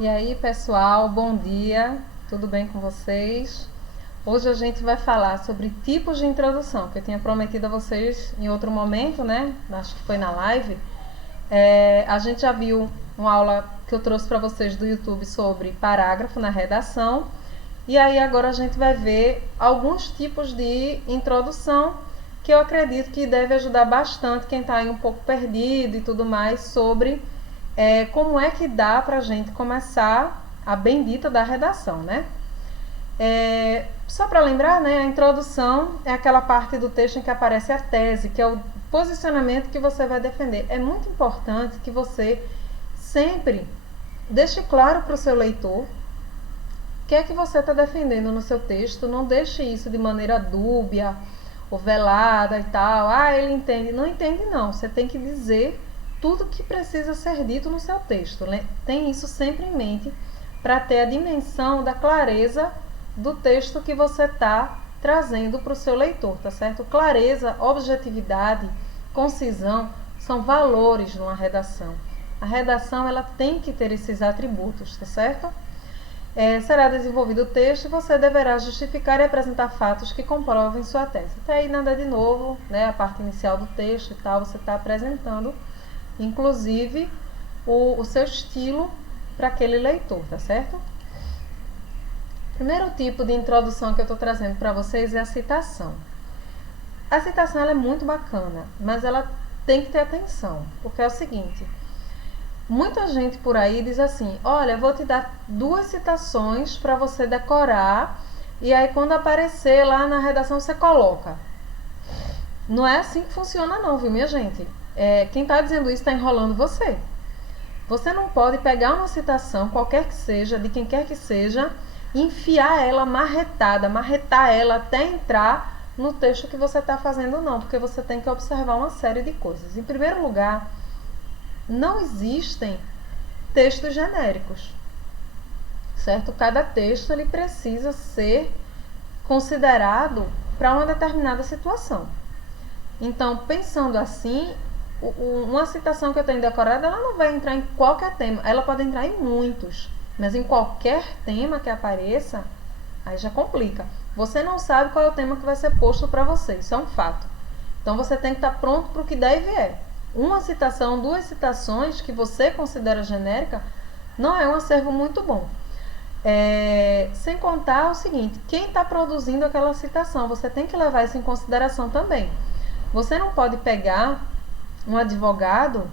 E aí, pessoal, bom dia, tudo bem com vocês? Hoje a gente vai falar sobre tipos de introdução, que eu tinha prometido a vocês em outro momento, né? Acho que foi na live. A gente já viu uma aula que eu trouxe para vocês do YouTube sobre parágrafo na redação. E aí agora a gente vai ver alguns tipos de introdução que eu acredito que deve ajudar bastante quem está aí um pouco perdido e tudo mais sobre como é que dá para a gente começar a bendita da redação, né? Só para lembrar, né, a introdução é aquela parte do texto em que aparece a tese, que é o posicionamento que você vai defender. É muito importante que você sempre deixe claro para o seu leitor o que é que você está defendendo no seu texto. Não deixe isso de maneira dúbia ou velada e tal. Ah, ele entende. Não entende, não. Você tem que dizer tudo que precisa ser dito no seu texto, né? Tem isso sempre em mente para ter a dimensão da clareza do texto que você está trazendo para o seu leitor, tá certo? Clareza, objetividade, concisão são valores numa redação. A redação ela tem que ter esses atributos, tá certo? Será desenvolvido o texto e você deverá justificar e apresentar fatos que comprovem sua tese. Até aí nada de novo, né? A parte inicial do texto e tal, você está apresentando inclusive o seu estilo para aquele leitor, tá certo? O primeiro tipo de introdução que eu estou trazendo para vocês é a citação. A citação ela é muito bacana, mas ela tem que ter atenção, porque é o seguinte: muita gente por aí diz assim, olha, eu vou te dar 2 citações para você decorar e aí quando aparecer lá na redação você coloca. Não é assim que funciona não, viu, minha gente? Quem está dizendo isso está enrolando você. Você não pode pegar uma citação, qualquer que seja, de quem quer que seja, e enfiar ela marretar ela até entrar no texto que você está fazendo, não, porque você tem que observar uma série de coisas. Em primeiro lugar, não existem textos genéricos, certo? Cada texto ele precisa ser considerado para uma determinada situação. Então, pensando assim, uma citação que eu tenho decorada, ela não vai entrar em qualquer tema, ela pode entrar em muitos, mas em qualquer tema que apareça, aí já complica. Você não sabe qual é o tema que vai ser posto para você, isso é um fato. Então você tem que estar pronto para o que der e vier. Uma citação, 2 citações que você considera genérica, não é um acervo muito bom. Sem contar o seguinte, quem está produzindo aquela citação, você tem que levar isso em consideração também. Você não pode pegar um advogado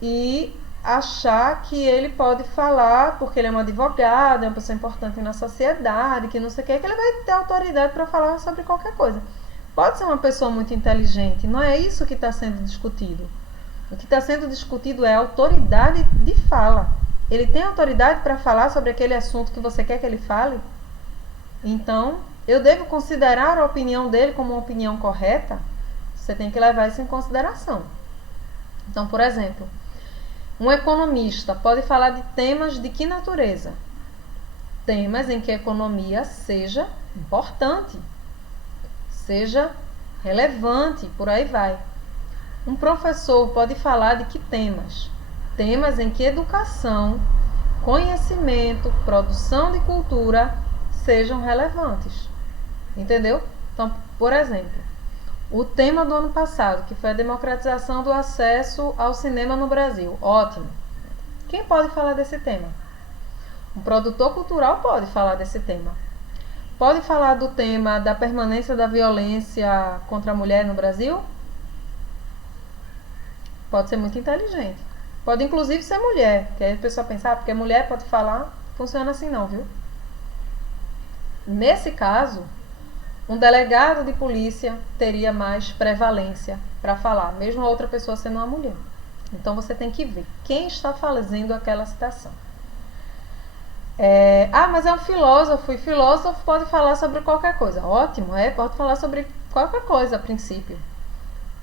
e achar que ele pode falar, porque ele é um advogado, é uma pessoa importante na sociedade, que não sei o que ele vai ter autoridade para falar sobre qualquer coisa. Pode ser uma pessoa muito inteligente, não é isso que está sendo discutido. O que está sendo discutido é a autoridade de fala. Ele tem autoridade para falar sobre aquele assunto que você quer que ele fale? Então, eu devo considerar a opinião dele como uma opinião correta? Você tem que levar isso em consideração. Então, por exemplo, um economista pode falar de temas de que natureza? Temas em que a economia seja importante, seja relevante, por aí vai. Um professor pode falar de que temas? Temas em que educação, conhecimento, produção de cultura sejam relevantes. Entendeu? Então, por exemplo, o tema do ano passado, que foi a democratização do acesso ao cinema no Brasil. Ótimo. Quem pode falar desse tema? Um produtor cultural pode falar desse tema. Pode falar do tema da permanência da violência contra a mulher no Brasil? Pode ser muito inteligente. Pode inclusive ser mulher, que aí a pessoa pensa, porque mulher pode falar, funciona assim não, viu? Nesse caso, um delegado de polícia teria mais prevalência para falar, mesmo a outra pessoa sendo uma mulher. Então você tem que ver quem está fazendo aquela citação. Mas é um filósofo, e filósofo pode falar sobre qualquer coisa. Ótimo, pode falar sobre qualquer coisa a princípio.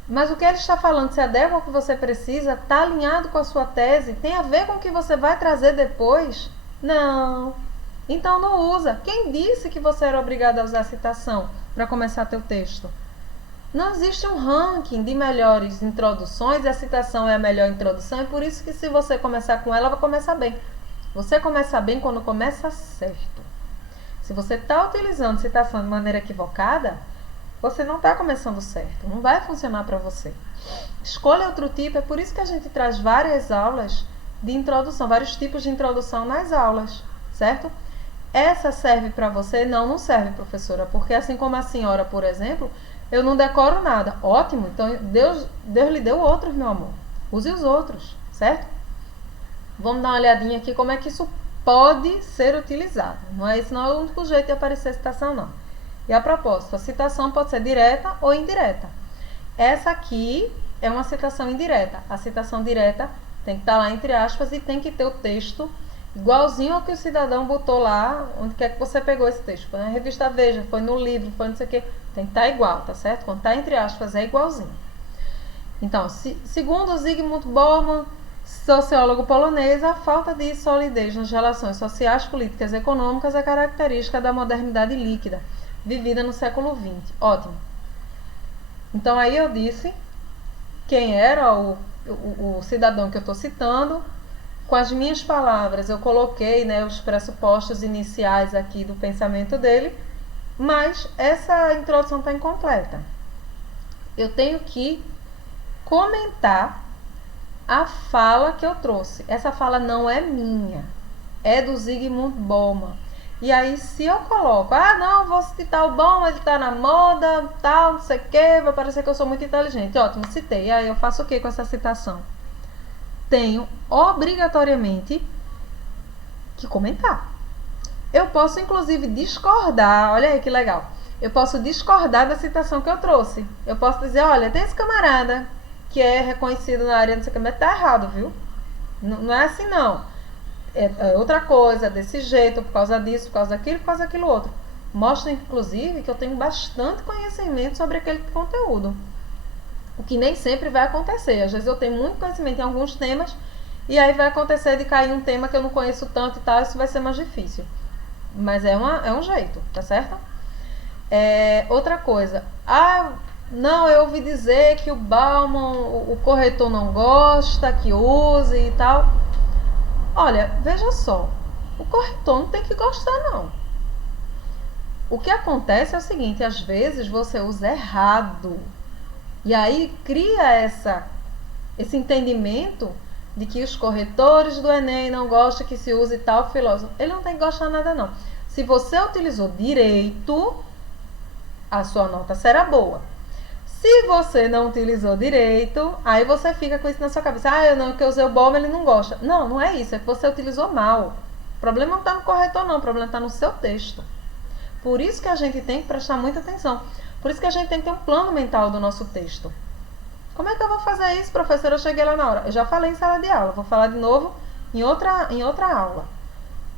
Mas o que ele está falando se adequa ao que você precisa, está alinhado com a sua tese, tem a ver com o que você vai trazer depois? Não. Então não usa. Quem disse que você era obrigado a usar a citação para começar teu texto? Não existe um ranking de melhores introduções, e a citação é a melhor introdução, e por isso que se você começar com ela, vai começar bem. Você começa bem quando começa certo. Se você está utilizando citação de maneira equivocada, você não está começando certo. Não vai funcionar para você. Escolha outro tipo. É por isso que a gente traz várias aulas de introdução, vários tipos de introdução nas aulas, certo? Essa serve para você? Não serve, professora, porque assim como a senhora, por exemplo, eu não decoro nada. Ótimo, então Deus lhe deu outros, meu amor. Use os outros, certo? Vamos dar uma olhadinha aqui como é que isso pode ser utilizado. Esse não é o único jeito de aparecer a citação, não. E a propósito, a citação pode ser direta ou indireta. Essa aqui é uma citação indireta. A citação direta tem que estar lá entre aspas e tem que ter o texto igualzinho ao que o cidadão botou lá, onde quer que você pegou esse texto. Foi na revista Veja, foi no livro, foi não sei o quê. Tem que estar igual, tá certo? Quando está entre aspas é igualzinho. Então, segundo Zygmunt Bauman, sociólogo polonês, a falta de solidez nas relações sociais, políticas e econômicas é característica da modernidade líquida, vivida no século XX. Ótimo. Então, aí eu disse quem era o cidadão que eu estou citando. Com as minhas palavras, eu coloquei, né, os pressupostos iniciais aqui do pensamento dele, mas essa introdução está incompleta. Eu tenho que comentar a fala que eu trouxe. Essa fala não é minha, é do Zygmunt Bauman. E aí, se eu coloco, não, vou citar o Bauman, ele está na moda, tal, não sei o que, vai parecer que eu sou muito inteligente. Ótimo, citei. Aí eu faço o que com essa citação? Tenho obrigatoriamente que comentar. Eu posso, inclusive, discordar. Olha aí que legal. Eu posso discordar da citação que eu trouxe. Eu posso dizer, olha, tem esse camarada que é reconhecido na área, não sei o que, mas tá errado, viu? Não é assim, não. É outra coisa, desse jeito, por causa disso, por causa daquilo, por causa daquilo outro. Mostra, inclusive, que eu tenho bastante conhecimento sobre aquele conteúdo. O que nem sempre vai acontecer. Às vezes eu tenho muito conhecimento em alguns temas e aí vai acontecer de cair um tema que eu não conheço tanto e tal, isso vai ser mais difícil. Mas é um jeito, tá certo? Outra coisa. Não, eu ouvi dizer que o Bauman, o corretor não gosta, que use e tal. Olha, veja só. O corretor não tem que gostar, não. O que acontece é o seguinte, às vezes você usa errado. E aí cria esse entendimento de que os corretores do Enem não gostam que se use tal filósofo. Ele não tem que gostar nada, não. Se você utilizou direito, a sua nota será boa. Se você não utilizou direito, aí você fica com isso na sua cabeça. Que eu usei o Bauman, ele não gosta. Não é isso. É que você utilizou mal. O problema não está no corretor, não. O problema está no seu texto. Por isso que a gente tem que prestar muita atenção. Por isso que a gente tem que ter um plano mental do nosso texto. Como é que eu vou fazer isso, professora? Eu cheguei lá na hora. Eu já falei em sala de aula. Vou falar de novo em outra aula.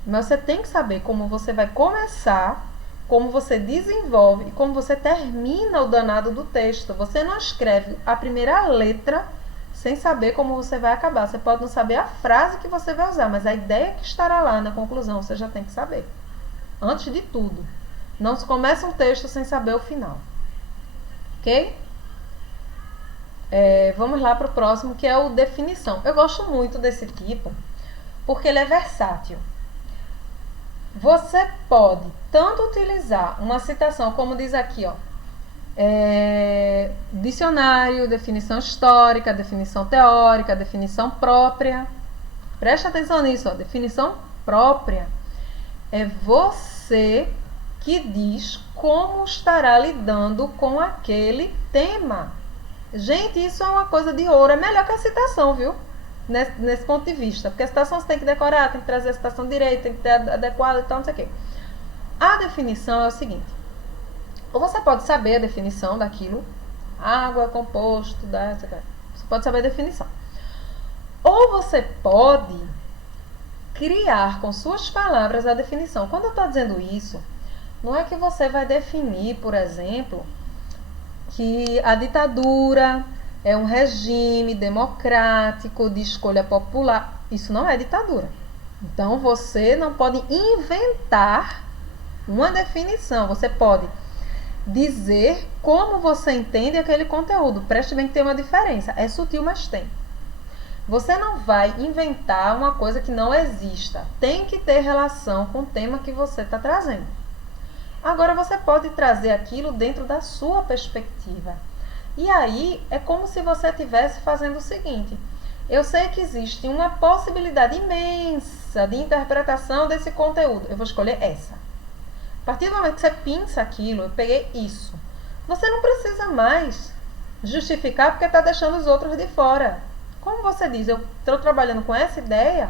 Mas você tem que saber como você vai começar, como você desenvolve e como você termina o danado do texto. Você não escreve a primeira letra sem saber como você vai acabar. Você pode não saber a frase que você vai usar, mas a ideia que estará lá na conclusão você já tem que saber. Antes de tudo. Não se começa um texto sem saber o final. Ok? Vamos lá para o próximo, que é o definição. Eu gosto muito desse tipo, porque ele é versátil. Você pode tanto utilizar uma citação, como diz aqui, dicionário, definição histórica, definição teórica, definição própria. Preste atenção nisso, definição própria. É você que diz como estará lidando com aquele tema. Gente, isso é uma coisa de ouro. É melhor que a citação, viu? Nesse ponto de vista. Porque a citação você tem que decorar, tem que trazer a citação direita, tem que ter adequada e tal, não sei o quê. A definição é o seguinte. Ou você pode saber a definição daquilo. Água, composto, você pode saber a definição. Ou você pode criar com suas palavras a definição. Quando eu estou dizendo isso, não é que você vai definir, por exemplo, que a ditadura é um regime democrático de escolha popular. Isso não é ditadura. Então, você não pode inventar uma definição. Você pode dizer como você entende aquele conteúdo. Preste bem que tem uma diferença. É sutil, mas tem. Você não vai inventar uma coisa que não exista. Tem que ter relação com o tema que você está trazendo. Agora você pode trazer aquilo dentro da sua perspectiva. E aí é como se você estivesse fazendo o seguinte: eu sei que existe uma possibilidade imensa de interpretação desse conteúdo. Eu vou escolher essa. A partir do momento que você pensa aquilo, eu peguei isso. Você não precisa mais justificar porque está deixando os outros de fora. Como você diz, eu estou trabalhando com essa ideia,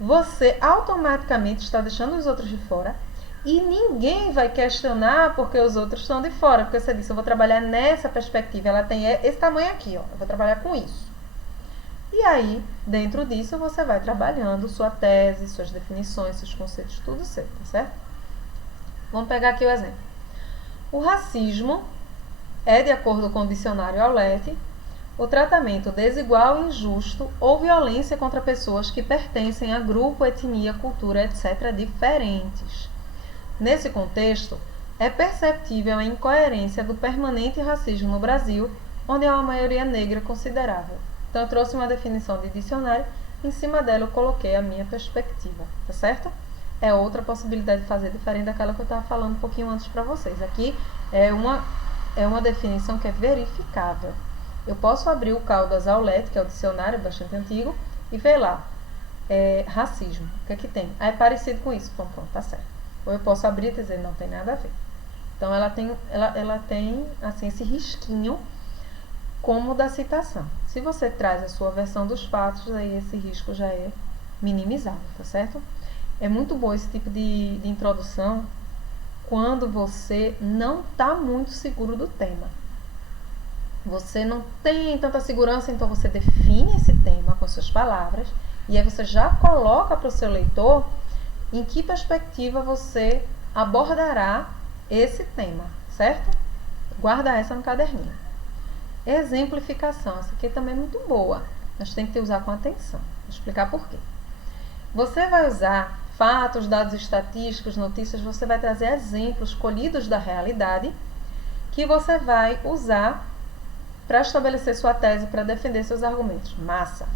você automaticamente está deixando os outros de fora e ninguém vai questionar porque os outros estão de fora. Porque você disse, eu vou trabalhar nessa perspectiva, ela tem esse tamanho aqui, ó, eu vou trabalhar com isso. E aí, dentro disso, você vai trabalhando sua tese, suas definições, seus conceitos, tudo certo, tá certo? Vamos pegar aqui o exemplo. O racismo é, de acordo com o dicionário Aulete, o tratamento desigual, injusto ou violência contra pessoas que pertencem a grupo, etnia, cultura, etc. diferentes. Nesse contexto, é perceptível a incoerência do permanente racismo no Brasil, onde há uma maioria negra considerável. Então, eu trouxe uma definição de dicionário, em cima dela eu coloquei a minha perspectiva, tá certo? É outra possibilidade de fazer diferente daquela que eu estava falando um pouquinho antes para vocês. Aqui é uma definição que é verificável. Eu posso abrir o Caldas Aulete, que é o dicionário bastante antigo, e ver lá, racismo, o que é que tem? Ah, é parecido com isso, então pronto, tá certo. Ou eu posso abrir e dizer, não tem nada a ver. Então ela tem assim, esse risquinho como da citação. Se você traz a sua versão dos fatos, aí esse risco já é minimizado, tá certo? É muito bom esse tipo de introdução quando você não está muito seguro do tema. Você não tem tanta segurança, então você define esse tema com suas palavras e aí você já coloca para o seu leitor em que perspectiva você abordará esse tema, certo? Guarda essa no caderninho. Exemplificação, essa aqui também é muito boa, mas tem que usar com atenção. Vou explicar por quê. Você vai usar fatos, dados estatísticos, notícias, você vai trazer exemplos colhidos da realidade que você vai usar para estabelecer sua tese, para defender seus argumentos. Massa!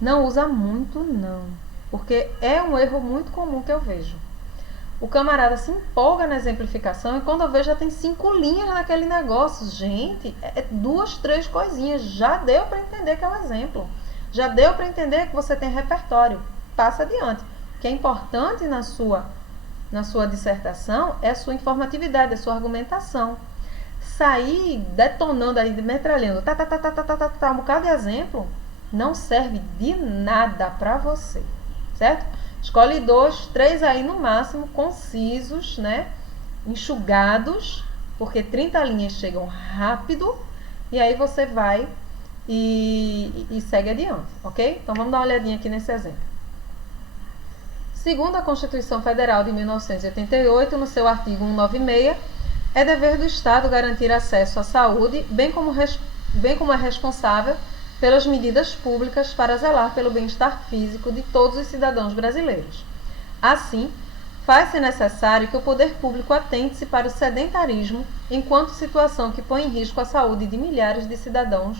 Não usa muito, não, porque é um erro muito comum que eu vejo. O camarada se empolga na exemplificação e quando eu vejo já tem 5 linhas naquele negócio. Gente, 2, 3 coisinhas. Já deu para entender que é um exemplo. Já deu para entender que você tem repertório. Passa adiante. O que é importante na sua dissertação é a sua informatividade, a sua argumentação. Sair detonando aí, metralhando, um bocado de exemplo, não serve de nada para você, certo? Escolhe 2, 3 aí no máximo, concisos, né? Enxugados, porque 30 linhas chegam rápido, e aí você vai e segue adiante, ok? Então vamos dar uma olhadinha aqui nesse exemplo. Segundo a Constituição Federal de 1988, no seu artigo 196, é dever do Estado garantir acesso à saúde, bem como é responsável pelas medidas públicas para zelar pelo bem-estar físico de todos os cidadãos brasileiros. Assim, faz-se necessário que o poder público atente-se para o sedentarismo, enquanto situação que põe em risco a saúde de milhares de cidadãos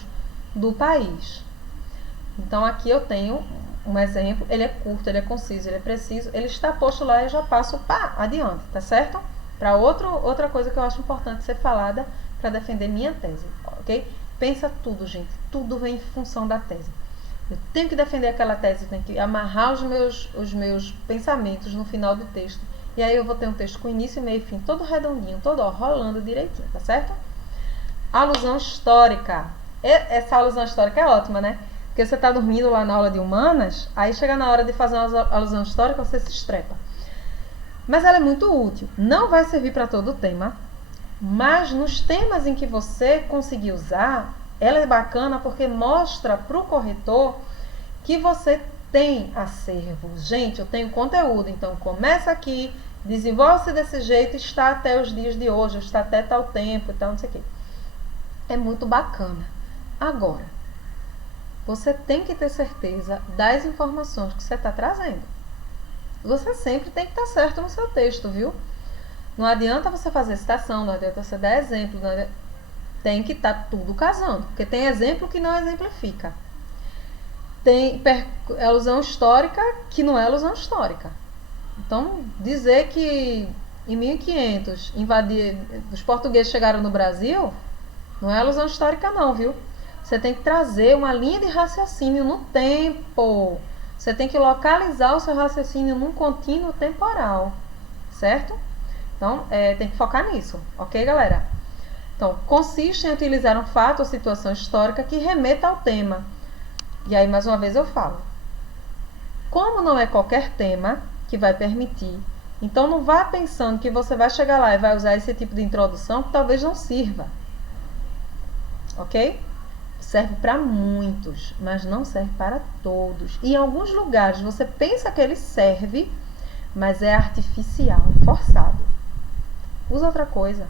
do país. Então, aqui eu tenho um exemplo, ele é curto, ele é conciso, ele é preciso, ele está posto lá e eu já passo adiante, tá certo? Para outra coisa que eu acho importante ser falada para defender minha tese, ok? Pensa tudo, gente. Tudo vem em função da tese. Eu tenho que defender aquela tese, tenho que amarrar os meus pensamentos no final do texto. E aí eu vou ter um texto com início, meio e fim, todo redondinho, todo rolando direitinho, tá certo? Alusão histórica. Essa alusão histórica é ótima, né? Porque você está dormindo lá na aula de humanas, aí chega na hora de fazer uma alusão histórica, você se estrepa. Mas ela é muito útil. Não vai servir para todo o tema, mas nos temas em que você conseguir usar, ela é bacana porque mostra para o corretor que você tem acervo. Gente, eu tenho conteúdo, então começa aqui, desenvolve-se desse jeito, está até os dias de hoje, está até tal tempo e tal, não sei o quê. É muito bacana. Agora, você tem que ter certeza das informações que você está trazendo. Você sempre tem que estar certo no seu texto, viu? Não adianta você fazer citação, não adianta você dar exemplo, tem que estar tudo casando, porque tem exemplo que não exemplifica. tem alusão histórica que não é alusão histórica. Então, dizer que em 1500 os portugueses chegaram no Brasil não é alusão histórica não, viu? Você tem que trazer uma linha de raciocínio no tempo. Você tem que localizar o seu raciocínio num contínuo temporal, certo? Então, tem que focar nisso, ok, galera? Então, consiste em utilizar um fato ou situação histórica que remeta ao tema. E aí, mais uma vez, eu falo. Como não é qualquer tema que vai permitir, então não vá pensando que você vai chegar lá e vai usar esse tipo de introdução que talvez não sirva. Ok? Serve para muitos, mas não serve para todos. E em alguns lugares você pensa que ele serve, mas é artificial, forçado. Usa outra coisa.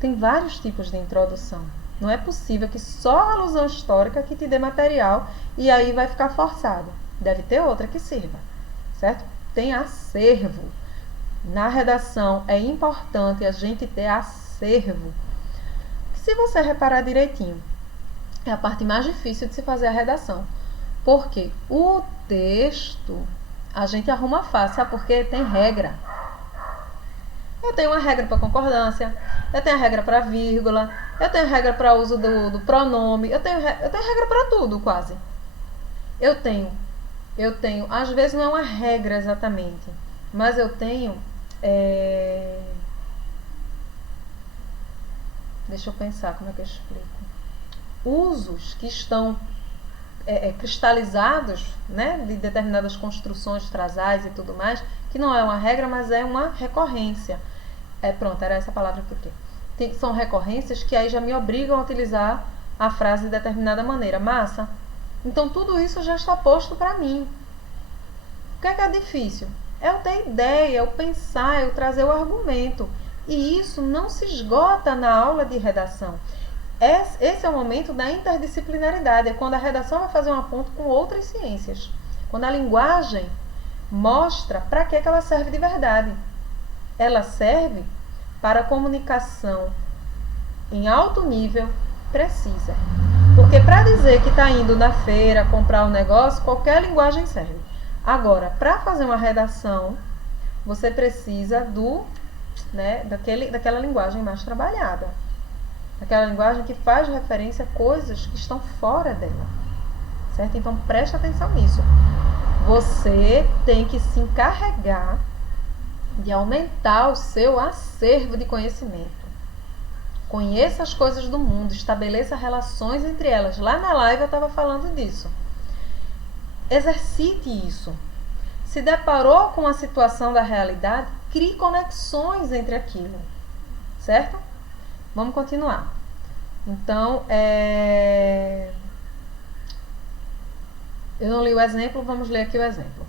Tem vários tipos de introdução. Não é possível que só a alusão histórica que te dê material e aí vai ficar forçado. Deve ter outra que sirva, certo? Tem acervo. Na redação é importante a gente ter acervo. Se você reparar direitinho, é a parte mais difícil de se fazer a redação. Porque o texto a gente arruma fácil, sabe? Porque tem regra. Eu tenho uma regra para concordância, eu tenho a regra para vírgula, eu tenho regra para uso do pronome, eu tenho regra para tudo quase. Eu tenho, às vezes não é uma regra exatamente, mas eu tenho, deixa eu pensar como é que eu explico. Usos que estão cristalizados, né, de determinadas construções frasais e tudo mais, que não é uma regra, mas é uma recorrência. Pronto, era essa palavra que eu queria. São recorrências que aí já me obrigam a utilizar a frase de determinada maneira. Massa? Então tudo isso já está posto para mim. O que é difícil? É eu ter ideia, eu pensar, eu trazer o argumento. E isso não se esgota na aula de redação. Esse é o momento da interdisciplinaridade, é quando a redação vai fazer uma ponte com outras ciências. Quando a linguagem mostra para que ela serve de verdade. Ela serve para a comunicação em alto nível precisa. Porque para dizer que está indo na feira comprar um negócio, qualquer linguagem serve. Agora, para fazer uma redação, você precisa daquela linguagem mais trabalhada. Aquela linguagem que faz referência a coisas que estão fora dela. Certo? Então, preste atenção nisso. Você tem que se encarregar de aumentar o seu acervo de conhecimento. Conheça as coisas do mundo, estabeleça relações entre elas. Lá na live eu estava falando disso. Exercite isso. Se deparou com a situação da realidade, crie conexões entre aquilo. Certo? Vamos continuar. Então, eu não li o exemplo, vamos ler aqui o exemplo.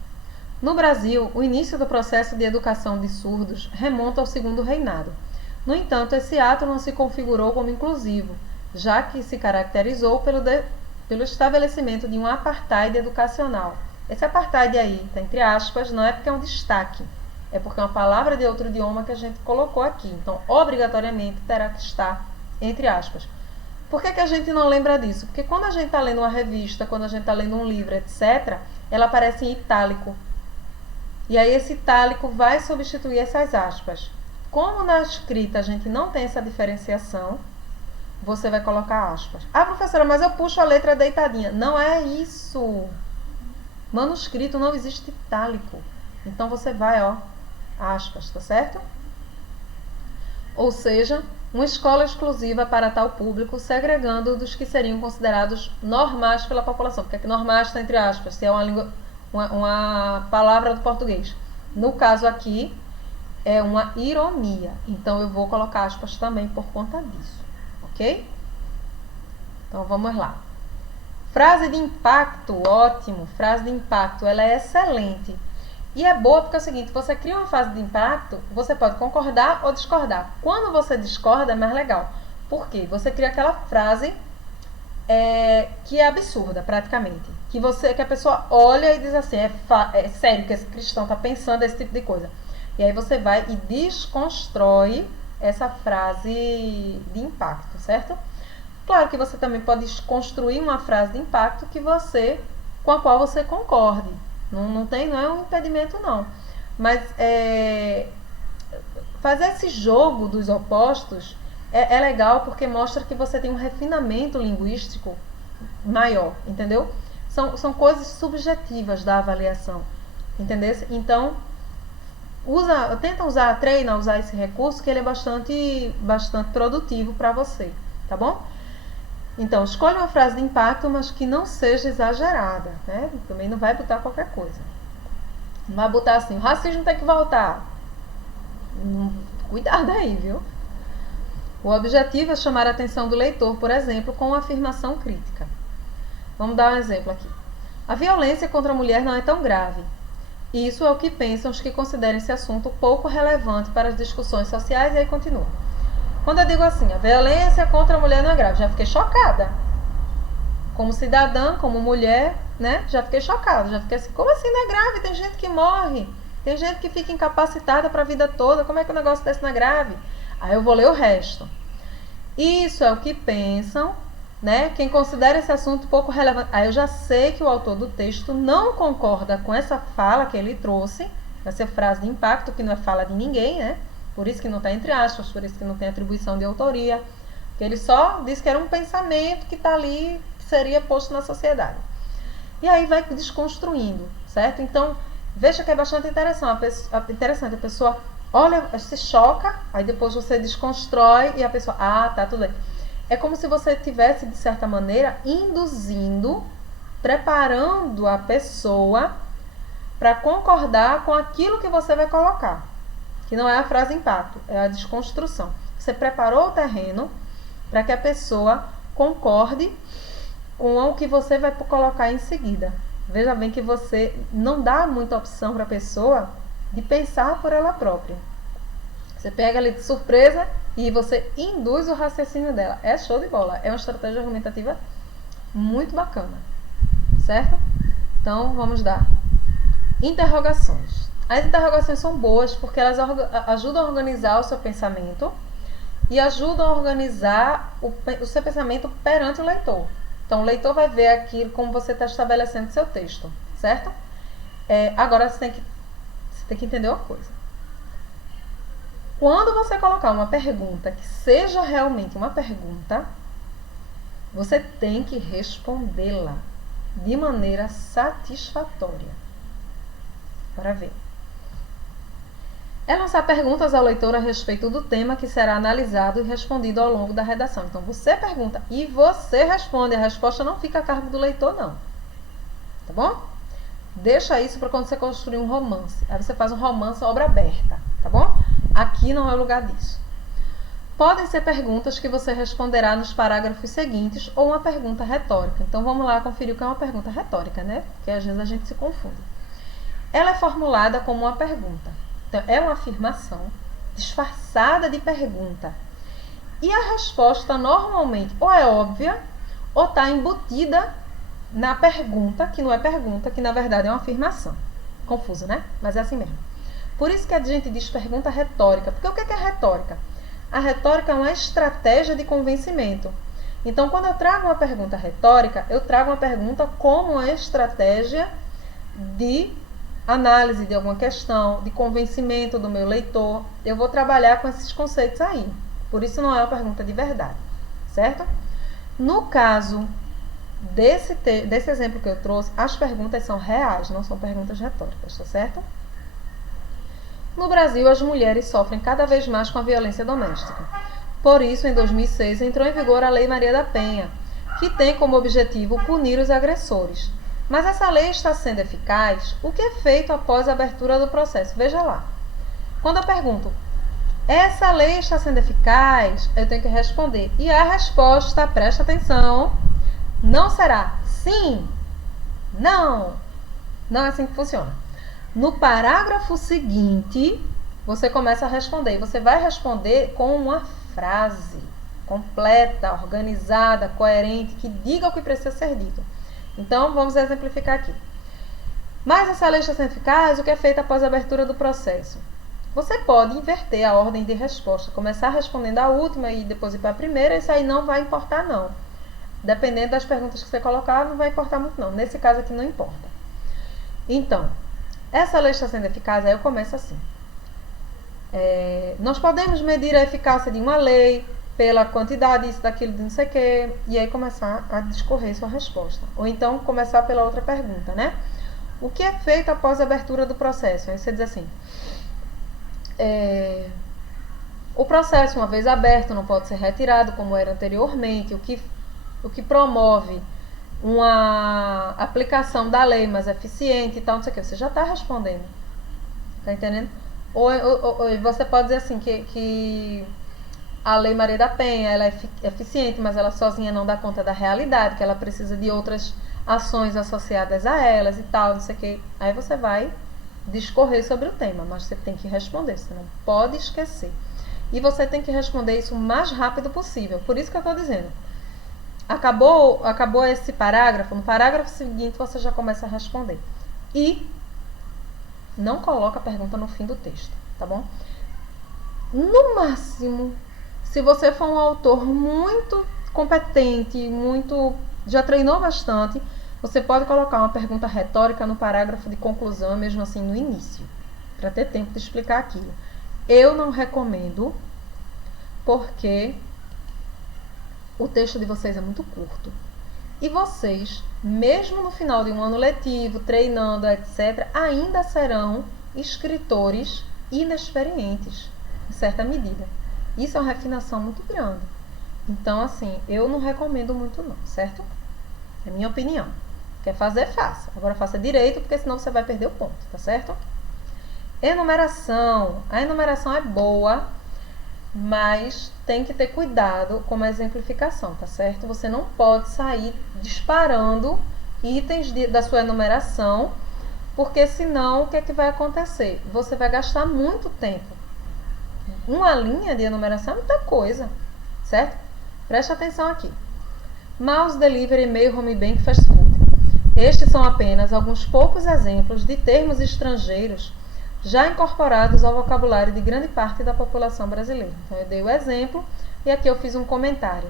No Brasil, o início do processo de educação de surdos remonta ao Segundo Reinado. No entanto, esse ato não se configurou como inclusivo, já que se caracterizou pelo estabelecimento de um apartheid educacional. Esse apartheid aí, tá entre aspas, não é porque é um destaque, é porque é uma palavra de outro idioma que a gente colocou aqui. Então, obrigatoriamente, terá que estar entre aspas. Por que a gente não lembra disso? Porque quando a gente está lendo uma revista, quando a gente está lendo um livro, etc., ela aparece em itálico. E aí esse itálico vai substituir essas aspas. Como na escrita a gente não tem essa diferenciação, você vai colocar aspas. Ah, professora, mas eu puxo a letra deitadinha. Não é isso. Manuscrito não existe itálico. Então você vai, aspas, tá certo? Ou seja, uma escola exclusiva para tal público, segregando dos que seriam considerados normais pela população. Porque aqui normais está entre aspas, se é uma palavra do português. No caso aqui, é uma ironia. Então, eu vou colocar aspas também por conta disso. Ok? Então, vamos lá. Frase de impacto, ótimo. Frase de impacto, ela é excelente. E é boa porque é o seguinte, você cria uma frase de impacto, você pode concordar ou discordar. Quando você discorda, é mais legal. Por quê? Você cria aquela frase que é absurda, praticamente. Que a pessoa olha e diz assim, é sério que esse cristão está pensando esse tipo de coisa. E aí você vai e desconstrói essa frase de impacto, certo? Claro que você também pode construir uma frase de impacto que você com a qual você concorde. Não é um impedimento, não. Mas fazer esse jogo dos opostos é legal porque mostra que você tem um refinamento linguístico maior, entendeu? São coisas subjetivas da avaliação, entendeu? Então, treina usar esse recurso, que ele é bastante produtivo para você, tá bom? Então, escolha uma frase de impacto, mas que não seja exagerada, né? Também não vai botar qualquer coisa. Não vai botar assim, o racismo tem que voltar. Cuidado aí, viu? O objetivo é chamar a atenção do leitor, por exemplo, com uma afirmação crítica. Vamos dar um exemplo aqui. A violência contra a mulher não é tão grave. Isso é o que pensam os que consideram esse assunto pouco relevante para as discussões sociais, e aí continua. Quando eu digo assim, a violência contra a mulher não é grave, já fiquei chocada. Como cidadã, como mulher, né? Já fiquei chocada, já fiquei assim, como assim não é grave? Tem gente que morre, tem gente que fica incapacitada para a vida toda, como é que o negócio desse não é grave? Aí eu vou ler o resto. Isso é o que pensam, né? Quem considera esse assunto pouco relevante. Aí eu já sei que o autor do texto não concorda com essa fala que ele trouxe, essa frase de impacto, que não é fala de ninguém, né? Por isso que não está entre aspas, por isso que não tem atribuição de autoria. Porque ele só disse que era um pensamento que está ali, que seria posto na sociedade. E aí vai desconstruindo, certo? Então, veja que é bastante interessante. A pessoa olha, se choca, aí depois você desconstrói e a pessoa, tá, tudo bem. É como se você estivesse, de certa maneira, induzindo, preparando a pessoa para concordar com aquilo que você vai colocar. Que não é a frase impacto, é a desconstrução. Você preparou o terreno para que a pessoa concorde com o que você vai colocar em seguida. Veja bem que você não dá muita opção para a pessoa de pensar por ela própria. Você pega ali de surpresa e você induz o raciocínio dela. É show de bola. É uma estratégia argumentativa muito bacana. Certo? Então, vamos dar interrogações. As interrogações são boas porque elas ajudam a organizar o seu pensamento e ajudam a organizar o seu pensamento perante o leitor. Então, o leitor vai ver aquilo como você está estabelecendo o seu texto. Certo? Agora, você tem que entender uma coisa. Quando você colocar uma pergunta que seja realmente uma pergunta, você tem que respondê-la de maneira satisfatória. Bora ver. É lançar perguntas ao leitor a respeito do tema que será analisado e respondido ao longo da redação. Então, você pergunta e você responde. A resposta não fica a cargo do leitor, não. Tá bom? Deixa isso para quando você construir um romance. Aí você faz um romance obra aberta, tá bom? Aqui não é o lugar disso. Podem ser perguntas que você responderá nos parágrafos seguintes ou uma pergunta retórica. Então vamos lá conferir o que é uma pergunta retórica, né? Porque às vezes a gente se confunde. Ela é formulada como uma pergunta. Então é uma afirmação disfarçada de pergunta. E a resposta normalmente ou é óbvia ou está embutida na pergunta, que não é pergunta, que na verdade é uma afirmação. Confuso, né? Mas é assim mesmo. Por isso que a gente diz pergunta retórica. Porque o que é retórica? A retórica é uma estratégia de convencimento. Então, quando eu trago uma pergunta retórica, eu trago uma pergunta como uma estratégia de análise de alguma questão, de convencimento do meu leitor. Eu vou trabalhar com esses conceitos aí. Por isso não é uma pergunta de verdade, certo? No caso desse exemplo que eu trouxe, as perguntas são reais, não são perguntas retóricas, tá certo? No Brasil, as mulheres sofrem cada vez mais com a violência doméstica. Por isso, em 2006, entrou em vigor a Lei Maria da Penha, que tem como objetivo punir os agressores. Mas essa lei está sendo eficaz? O que é feito após a abertura do processo? Veja lá. Quando eu pergunto, essa lei está sendo eficaz? Eu tenho que responder. E a resposta, presta atenção, não será sim, não. Não é assim que funciona. No parágrafo seguinte, você começa a responder. Você vai responder com uma frase completa, organizada, coerente, que diga o que precisa ser dito. Então, vamos exemplificar aqui. Mas essa lei está sendo eficaz? O que é feito após a abertura do processo? Você pode inverter a ordem de resposta. Começar respondendo a última e depois ir para a primeira. Isso aí não vai importar, não. Dependendo das perguntas que você colocar, não vai importar muito não. Nesse caso aqui não importa. Então, essa lei está sendo eficaz, aí eu começo assim. Nós podemos medir a eficácia de uma lei pela quantidade, isso, daquilo, de não sei o quê, e aí começar a discorrer sua resposta. Ou então começar pela outra pergunta, né? O que é feito após a abertura do processo? Aí você diz assim, o processo, uma vez aberto, não pode ser retirado como era anteriormente, o que promove uma aplicação da lei mais eficiente e tal, não sei o que. Você já está respondendo. Tá entendendo? Ou você pode dizer assim, que a Lei Maria da Penha, ela é eficiente, mas ela sozinha não dá conta da realidade, que ela precisa de outras ações associadas a elas e tal, não sei o que. Aí você vai discorrer sobre o tema, mas você tem que responder, você não pode esquecer. E você tem que responder isso o mais rápido possível. Por isso que eu estou dizendo. Acabou esse parágrafo, no parágrafo seguinte você já começa a responder. E não coloca a pergunta no fim do texto, tá bom? No máximo, se você for um autor muito competente, já treinou bastante, você pode colocar uma pergunta retórica no parágrafo de conclusão, mesmo assim no início, para ter tempo de explicar aquilo. Eu não recomendo, porque o texto de vocês é muito curto. E vocês, mesmo no final de um ano letivo, treinando, etc., ainda serão escritores inexperientes, em certa medida. Isso é uma refinação muito grande. Então, assim, eu não recomendo muito não, certo? É minha opinião. Quer fazer, faça. Agora faça direito, porque senão você vai perder o ponto, tá certo? Enumeração. A enumeração é boa, mas tem que ter cuidado com a exemplificação, tá certo? Você não pode sair disparando itens da sua enumeração, porque senão o que é que vai acontecer? Você vai gastar muito tempo. Uma linha de enumeração é muita coisa, certo? Preste atenção aqui. Mouse Delivery, e-mail, home bank, fast food. Estes são apenas alguns poucos exemplos de termos estrangeiros já incorporados ao vocabulário de grande parte da população brasileira. Então, eu dei o exemplo e aqui eu fiz um comentário.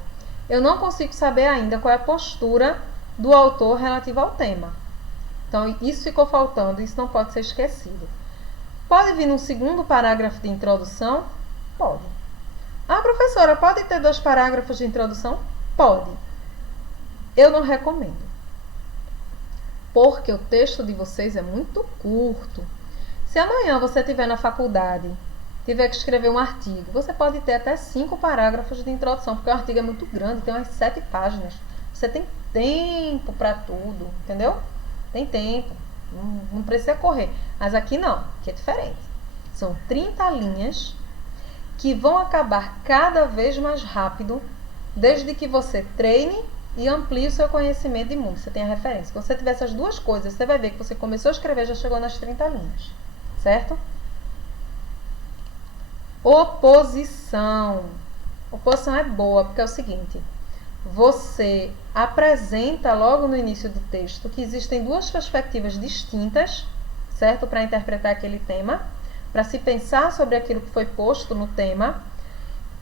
Eu não consigo saber ainda qual é a postura do autor relativa ao tema. Então, isso ficou faltando, isso não pode ser esquecido. Pode vir num segundo parágrafo de introdução? Pode. Ah, professora, pode ter 2 parágrafos de introdução? Pode. Eu não recomendo. Porque o texto de vocês é muito curto. Se amanhã você estiver na faculdade, tiver que escrever um artigo, você pode ter até 5 parágrafos de introdução, porque o artigo é muito grande, tem umas 7 páginas. Você tem tempo para tudo, entendeu? Tem tempo, não precisa correr. Mas aqui não, aqui é diferente. São 30 linhas que vão acabar cada vez mais rápido, desde que você treine e amplie o seu conhecimento de mundo. Você tem a referência. Se você tiver essas 2 coisas, você vai ver que você começou a escrever, já chegou nas 30 linhas. Certo? Oposição. Oposição é boa, porque é o seguinte. Você apresenta logo no início do texto que existem 2 perspectivas distintas, certo? Para interpretar aquele tema. Para se pensar sobre aquilo que foi posto no tema.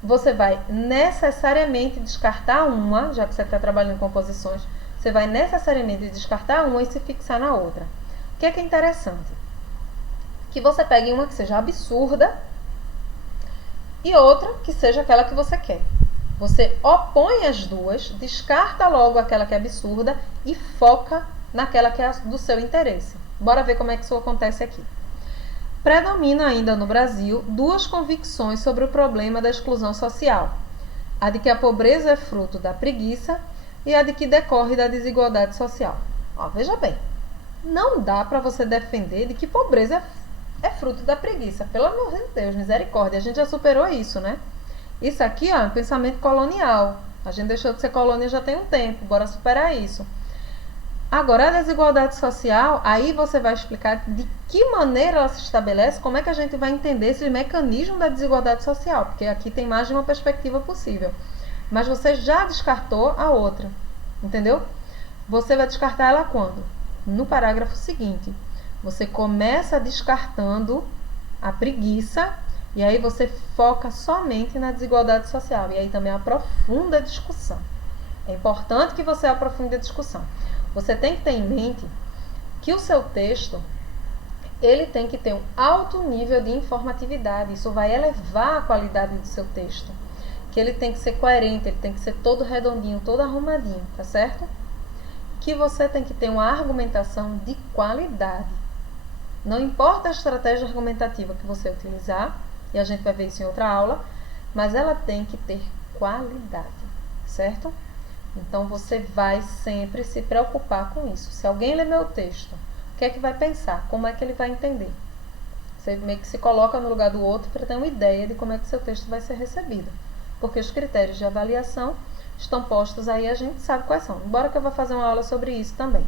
Você vai necessariamente descartar uma, já que você está trabalhando com oposições, você vai necessariamente descartar uma e se fixar na outra. O que é interessante? Que você pegue uma que seja absurda e outra que seja aquela que você quer. Você opõe as 2, descarta logo aquela que é absurda e foca naquela que é do seu interesse. Bora ver como é que isso acontece aqui. Predomina ainda no Brasil 2 convicções sobre o problema da exclusão social. A de que a pobreza é fruto da preguiça e a de que decorre da desigualdade social. Veja bem, não dá para você defender de que pobreza é fruto da preguiça. Pelo amor de Deus, misericórdia. A gente já superou isso, né? Isso aqui é um pensamento colonial. A gente deixou de ser colônia já tem um tempo. Bora superar isso. Agora, a desigualdade social, aí você vai explicar de que maneira ela se estabelece, como é que a gente vai entender esse mecanismo da desigualdade social. Porque aqui tem mais de uma perspectiva possível. Mas você já descartou a outra. Entendeu? Você vai descartar ela quando? No parágrafo seguinte. Você começa descartando a preguiça e aí você foca somente na desigualdade social. E aí também aprofunda a discussão. É importante que você aprofunde a discussão. Você tem que ter em mente que o seu texto, ele tem que ter um alto nível de informatividade. Isso vai elevar a qualidade do seu texto. Que ele tem que ser coerente, ele tem que ser todo redondinho, todo arrumadinho, tá certo? Que você tem que ter uma argumentação de qualidade. Não importa a estratégia argumentativa que você utilizar, e a gente vai ver isso em outra aula, mas ela tem que ter qualidade, certo? Então você vai sempre se preocupar com isso. Se alguém ler meu texto, o que é que vai pensar? Como é que ele vai entender? Você meio que se coloca no lugar do outro para ter uma ideia de como é que seu texto vai ser recebido. Porque os critérios de avaliação estão postos aí, a gente sabe quais são. Embora que eu vou fazer uma aula sobre isso também,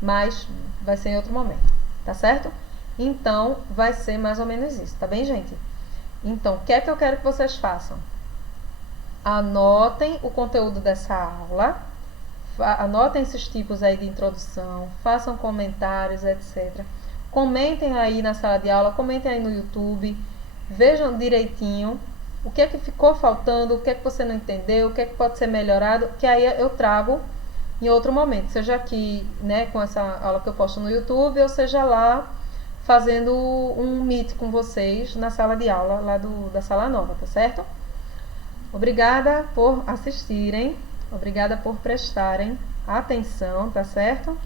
mas vai ser em outro momento, tá certo? Então, vai ser mais ou menos isso, tá bem, gente? Então, o que é que eu quero que vocês façam? Anotem o conteúdo dessa aula, anotem esses tipos aí de introdução, façam comentários, etc. Comentem aí na sala de aula, comentem aí no YouTube, vejam direitinho o que é que ficou faltando, o que é que você não entendeu, o que é que pode ser melhorado, que aí eu trago em outro momento, seja aqui, né, com essa aula que eu posto no YouTube, ou seja lá fazendo um meet com vocês na sala de aula lá da sala nova, tá certo? Obrigada por assistirem, obrigada por prestarem atenção, tá certo?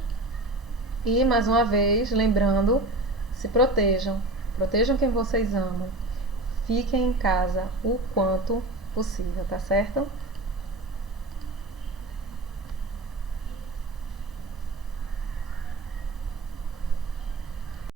E mais uma vez, lembrando, se protejam, protejam quem vocês amam, fiquem em casa o quanto possível, tá certo?